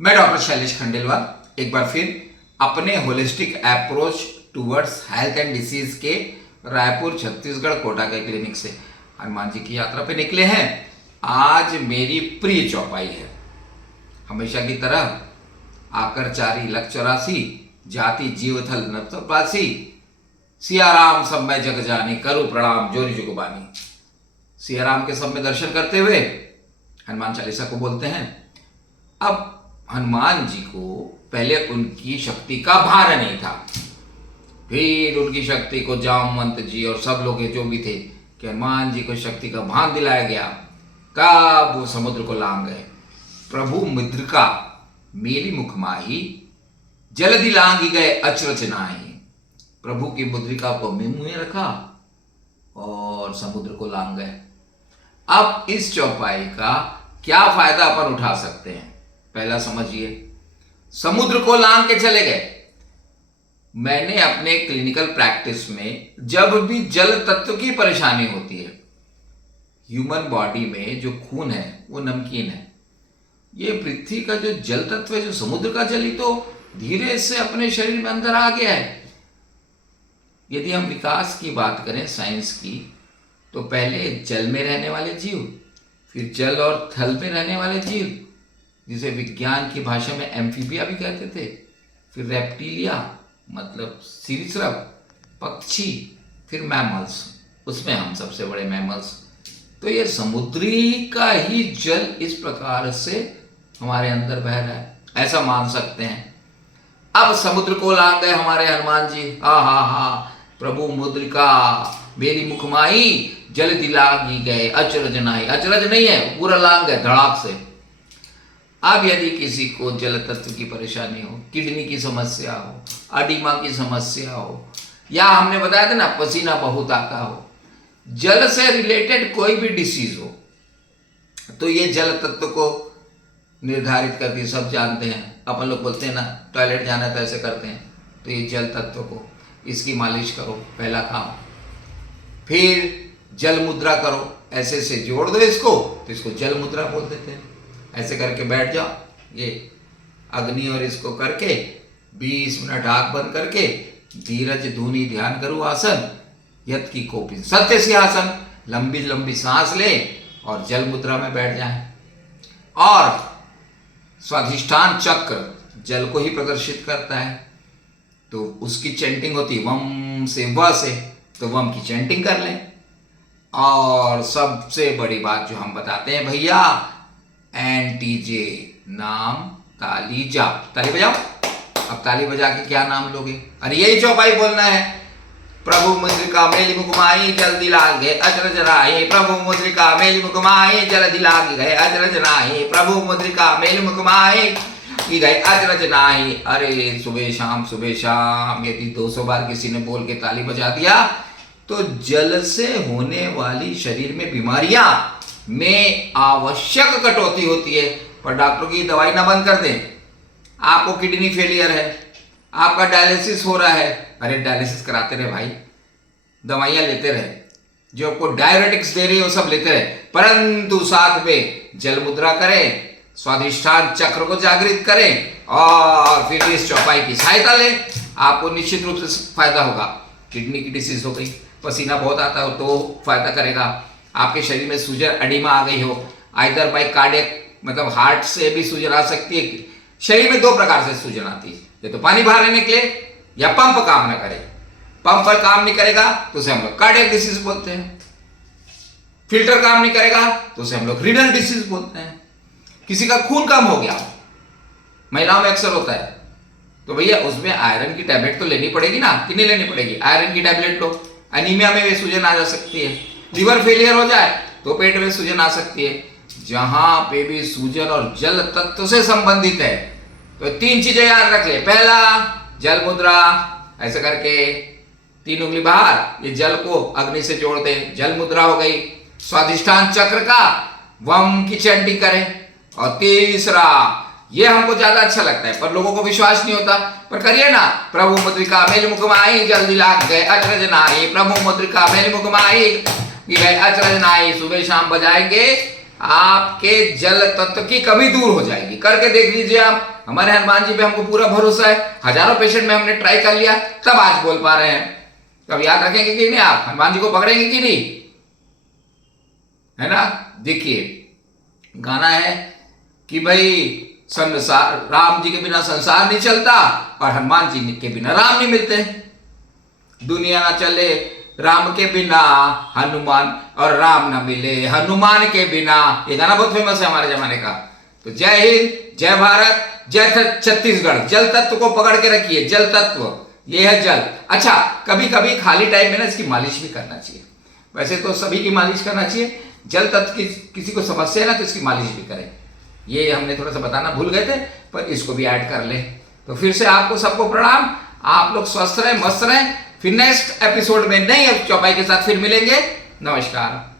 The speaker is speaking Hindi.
मैं डॉक्टर शैलेश खंडेलवाल एक बार फिर अपने holistic approach towards health and disease के रायपुर छत्तीसगढ़ कोटा के क्लिनिक से हनुमान जी की यात्रा पे निकले हैं। आज मेरी प्रिय चौपाई है। हमेशा की तरह आकर चारी लख 84 जाति जीवथल नवतपासी सियाराम सब में जग जानी करूं प्रणाम जोरी जुगबानी। सियाराम के सब में दर्शन करते हुए हनुमान चालीसा को बोलते हैं। अब हनुमान जी को पहले उनकी शक्ति का भार नहीं था, फिर उनकी शक्ति को जामवंत जी और सब लोग जो भी थे कि हनुमान जी को शक्ति का भान दिलाया गया। कब वो समुद्र को लांग गए। प्रभु मुद्रिका मेरी मुख माही जल्दी लांगी गए अचरज नाही। प्रभु की मुद्रिका को मुंह में रखा और समुद्र को लांग गए। अब इस चौपाई का क्या फायदा अपन उठा सकते हैं? पहला समझिए, समुद्र को लांग के चले गए। मैंने अपने क्लिनिकल प्रैक्टिस में जब भी जल तत्व की परेशानी होती है, ह्यूमन बॉडी में जो खून है वो नमकीन है। ये पृथ्वी का जो जल तत्व है, जो समुद्र का जल, ही तो धीरे से अपने शरीर में अंदर आ गया है। यदि हम विकास की बात करें साइंस की, तो पहले जल में रहने वाले जीव, फिर जल और थल में रहने वाले जीव, जिसे विज्ञान की भाषा में एम्फीबिया भी कहते थे, फिर रेप्टिलिया मतलब सीरीसृप पक्षी, फिर मैमल्स, उसमें हम सबसे बड़े मैमल्स। तो ये समुद्री का ही जल इस प्रकार से हमारे अंदर बह रहा है, ऐसा मान सकते हैं। अब समुद्र को लांग गए हमारे हनुमान जी। हा प्रभु मुद्रिका मेरी मुखमाई जल दिलागी गए अचरज नाही। अचरज नहीं है, पूरा लांग गए धड़ाक से। अब यदि किसी को जल तत्व की परेशानी हो, किडनी की समस्या हो, अडीमा की समस्या हो, या हमने बताया था ना पसीना बहुत आता हो, जल से रिलेटेड कोई भी डिसीज हो, तो ये जल तत्व को निर्धारित करती है। सब जानते हैं, अपन लोग बोलते हैं ना टॉयलेट जाना है तो ऐसे करते हैं, तो ये जल तत्व को इसकी मालिश करो, पहला काम। फिर जल मुद्रा करो, ऐसे से जोड़ दो इसको, तो इसको जल मुद्रा बोल देते हैं। ऐसे करके बैठ जाओ, ये अग्नि और इसको करके 20 मिनट आंख बंद करके धीरज धुनी ध्यान करो आसन, यत की कोपिन सत्य सिंहासन। लंबी लंबी सांस ले और जल मुद्रा में बैठ जाएं। और स्वाधिष्ठान चक्र जल को ही प्रदर्शित करता है, तो उसकी चैंटिंग होती है वम से व से, तो वम की चैंटिंग कर लें। और सबसे बड़ी बात जो हम बताते हैं भैया, एनटीजे नाम ताली जाप। ताली बजाओ। अब ताली बजा के क्या नाम लोगे? अरे यही चौपाई बोलना है। प्रभु मुद्रिका मेली मुकुमाई जल्दी लाग गए अचरज नाही। प्रभु मुद्रिका मेली मुकुमाई जल्दी लाग गए अचरज नाही। प्रभु मुद्रिका मेली मुकुमाई की गए अचरज नाही। अरे सुबह शाम यदि 200 बार किसी ने बोल के ताली बजा दिया, तो जल से होने वाली शरीर में बीमारियां में आवश्यक कटौती होती है। पर डॉक्टर की दवाई ना बंद कर दें। आपको किडनी फेलियर है, आपका डायलिसिस हो रहा है, अरे डायलिसिस कराते रहे भाई, दवाइयां लेते रहे, जो आपको डायरेटिक्स दे रही है वो सब लेते रहे, परंतु साथ में जल मुद्रा करें, स्वाधिष्ठान चक्र को जागृत करें और फिर इस चौपाई की सहायता लें। आपको निश्चित रूप से फायदा होगा। किडनी की डिसीज हो गई, पसीना बहुत आता हो तो फायदा करेगा। आपके शरीर में सूजन अडीमा आ गई हो, आइदर बाय कार्डियक मतलब हार्ट से भी सूजन आ सकती है। शरीर में 2 प्रकार से सूजन आती है, या तो पानी बाहर निकले या पंप काम ना करे। पंप पर काम नहीं करेगा तो उसे हम लोग कार्डियक डिसीज बोलते हैं। फिल्टर काम नहीं करेगा तो उसे हम लोग रीनल डिसीज बोलते हैं। किसी का खून कम हो गया, महिलाओं में अक्सर होता है, तो भैया उसमें आयरन की टैबलेट तो लेनी पड़ेगी ना, कि नहीं लेनी पड़ेगी? आयरन की टैबलेट लो। एनीमिया में भी सूजन आ जा सकती है। लिवर फेलियर हो जाए तो पेट में सूजन आ सकती है। जहां पे भी सूजन और जल तत्व से संबंधित है, तो 3 चीजें याद रख ले। पहला, जल मुद्रा, ऐसे करके 3 उंगली बाहर, ये जल को अग्नि से जोड़ दे, जल मुद्रा हो गई। स्वाधिष्ठान चक्र का वम की चैंटिंग करें। और तीसरा, ये हमको ज्यादा अच्छा लगता है पर लोगों को विश्वास नहीं होता, पर करिए ना। प्रभु मुद्रिका मेली मुकुमाई जल्दी लाग गए अचरज नाही। प्रभु मुद्रिका मेली मुकुमाई गए अचरज नाही। सुबह शाम बजाएंगे, आपके जल तत्व की कमी दूर हो जाएगी। करके देख लीजिए आप। हमारे हनुमान जी पे हमको पूरा भरोसा है। हजारों पेशेंट में हमने ट्राई कर लिया, तब आज बोल पा रहे हैं। कब याद रखेंगे कि नहीं आप? हनुमान जी को पकड़ेंगे कि नहीं, है ना? देखिए गाना है कि भाई संसार, राम जी के बिना संसार नहीं चलता और हनुमान जी के बिना राम नहीं मिलते। दुनिया ना चले राम के बिना हनुमान, और राम ना मिले हनुमान के बिना। ये गाना बहुत फेमस है हमारे जमाने का। तो जय हिंद, जय भारत, जय छत्तीसगढ़। जल तत्व को पकड़ के रखिए। जल तत्व ये है जल। अच्छा, कभी कभी खाली टाइम में ना इसकी मालिश भी करना चाहिए। वैसे तो सभी की मालिश करना चाहिए। जल तत्व की किसी को समस्या है ना तो इसकी मालिश भी करें। ये हमने थोड़ा सा बताना भूल गए थे, पर इसको भी ऐड कर लें। तो फिर से आपको सबको प्रणाम। आप लोग स्वस्थ रहें, मस्त रहें। फिर नेक्स्ट एपिसोड में नई चौपाई के साथ फिर मिलेंगे। नमस्कार।